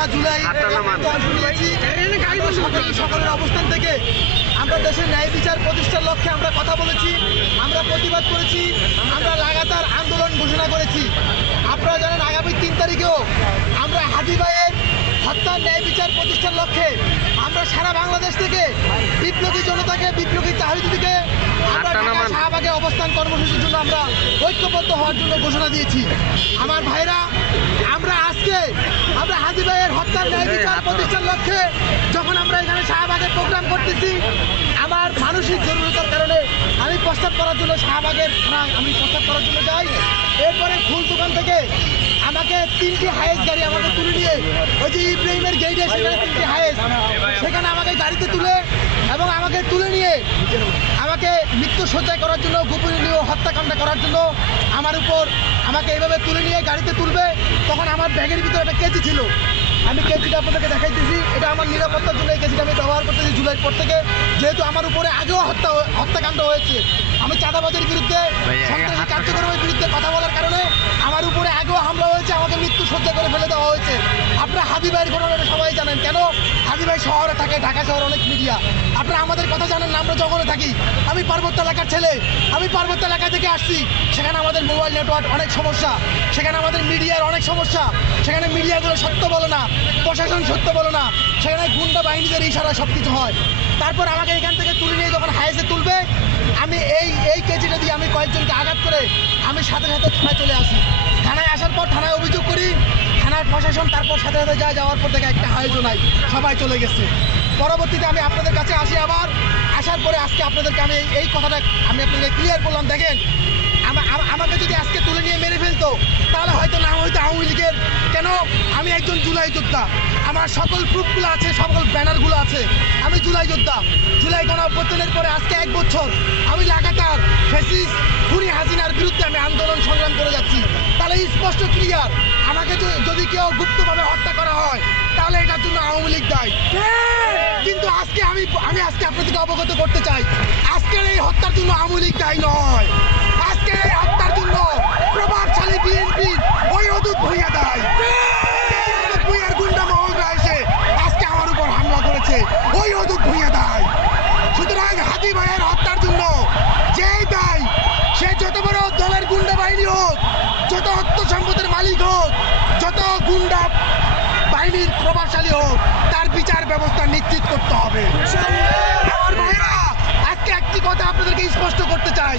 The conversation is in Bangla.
আমরা জুলাই সকলের অবস্থান থেকে আমরা দেশের ন্যায় বিচার প্রতিষ্ঠার লক্ষ্যে আমরা কথা বলেছি, আমরা প্রতিবাদ করেছি, আমরা লাগাতার আন্দোলন ঘোষণা করেছি। আপনারা জানেন আগামী 3 তারিখেও আমরা হাদি ভাইয়ের হত্যার ন্যায় বিচার প্রতিষ্ঠার লক্ষ্যে আমরা সারা বাংলাদেশ থেকে বিপ্লবী জনতাকে, বিপ্লবী তাহিদীকে আমরা ঢাকা শাহবাগে অবস্থান কর্মসূচির জন্য আমরা ঐক্যবদ্ধ হওয়ার জন্য ঘোষণা দিয়েছি। আমার ভাইরা, আমরা আজকে হাদি ভাইয়ের হত্যার ন্যায় বিচার প্রতিষ্ঠার লক্ষ্যে যখন আমরা এখানে শাহবাগে প্রোগ্রাম করতেছি, আমার মানসিক জরুরতার কারণে আমি প্রস্তাব করার জন্য শাহবাগের থানায় আমি প্রস্তাব করার জন্য যাই। এরপরে ফুল দোকান থেকে আমাকে 3টি হায়েস গাড়ি আমাকে তুলে নিয়ে ওই যে ইব্রাহিমের গেইটে সেখানে 3টি হায়েস সেখানে আমাকে গাড়িতে তুলে এবং আমাকে তুলে নিয়ে আমাকে মৃত্যু সজ্জায় করার জন্য, গোপনীয় হত্যাকাণ্ড করার জন্য আমার উপর আমাকে এইভাবে তুলে নিয়ে গাড়িতে তুলবে। তখন আমার ব্যাগের ভিতরে একটা কেজি ছিল, আমি কেজিটা আপনাদেরকে দেখাইতেছি। এটা আমার নিরাপত্তার জন্য এই কেজিটা আমি ব্যবহার করতেছি জুলাইয়ের পর থেকে, যেহেতু আমার উপরে আগেও হত্যাকাণ্ড হয়েছে। আমি চাঁদাবাজের বিরুদ্ধে, সন্ত্রাসী কার্যক্রমের বিরুদ্ধে কথা বলার কারণে আমার উপরে আগেও হামলা হয়েছে, আমাকে মৃত্যু সজ্জা করে ফেলে দেওয়া হয়েছে। আপনারা হাদি ভাইয়ের ঘটনাটা সবাই জানেন। কেন? হাদি ভাই শহরে থাকে, ঢাকা শহরে অনেক মিডিয়া। আপনারা আমাদের কথা জানেন না, আমরা জঙ্গলে থাকি। আমি পার্বত্য এলাকার ছেলে, আমি পার্বত্য এলাকা থেকে আসছি। সেখানে আমাদের মোবাইল নেটওয়ার্ক অনেক সমস্যা, সেখানে আমাদের মিডিয়ার অনেক সমস্যা, সেখানে মিডিয়াগুলো সত্য বলে না, প্রশাসন সত্য বলে না, সেখানে গুন্ডা বাহিনীদের ইশারা সব কিছু হয়। তারপর আমাকে এখান থেকে তুলে নিয়ে যখন হাইসে তুলবে, আমি এই কেজিটা দিয়ে আমি কয়েকজনকে আঘাত করে আমি সাথে সাথে থানায় চলে আসি। থানায় আসার পর থানায় অভিযোগ করি, থানার প্রশাসন তারপর সাথে সাথে যাওয়ার পর থেকে একটা হাইজও নাই, সবাই চলে গেছে। পরবর্তীতে আমি আপনাদের কাছে আসি, আবার আসার পরে আজকে আপনাদেরকে আমি এই কথাটা আমি আপনাদেরকে ক্লিয়ার করলাম। দেখেন, আমাকে যদি আজকে তুলে নিয়ে মেরে ফেলতো তাহলে হয়তো নাম হয়তো আওয়ামী লীগের। কেন? আমি একজন জুলাই যোদ্ধা, আমার সকল প্রুফগুলো আছে, সকল ব্যানারগুলো আছে। আমি জুলাই যোদ্ধা। জুলাই গণঅভ্যুত্থানের পরে আজকে 1 বছর আমি লাগাতার ফ্যাসিস্ট খুনি হাসিনার বিরুদ্ধে আমি আন্দোলন সংগ্রাম করে যাচ্ছি। তাহলে স্পষ্ট ক্লিয়ার, আমাকে যদি কেউ গুপ্তভাবে হত্যা করা হয় তাহলে এটার জন্য আওয়ামী লীগ দায়ী। কিন্তু আজকে আমি আজকে আপনাদেরকে অবগত করতে চাই, আজকের এই হত্যার জন্য আওয়ামী লীগ দায়ী নয়। আজকের এই হত্যার জন্য প্রভাবশালী বিএনপির ওই অদূত ভূঁইয়া দায়ী। ভূঁইয়ার গুন্ডা মহলরা এসে আজকে আমার উপর হামলা করেছে, ওই অদূত ভূঁইয়া দায়ী। সুতরাং হাদি ভাইয়ের হত্যার জন্য যে দায়ী, সে যত বড় দলের গুন্ডা বাহিনী হোক, যত অর্থ সম্পদের মালিক হোক, যত গুন্ডা বাহিনীর প্রভাবশালী হোক, তার বিচার ব্যবস্থা নিশ্চিত করতে হবে। আমার ভাইরা, আজকে একটি কথা আপনাদেরকে স্পষ্ট করতে চাই,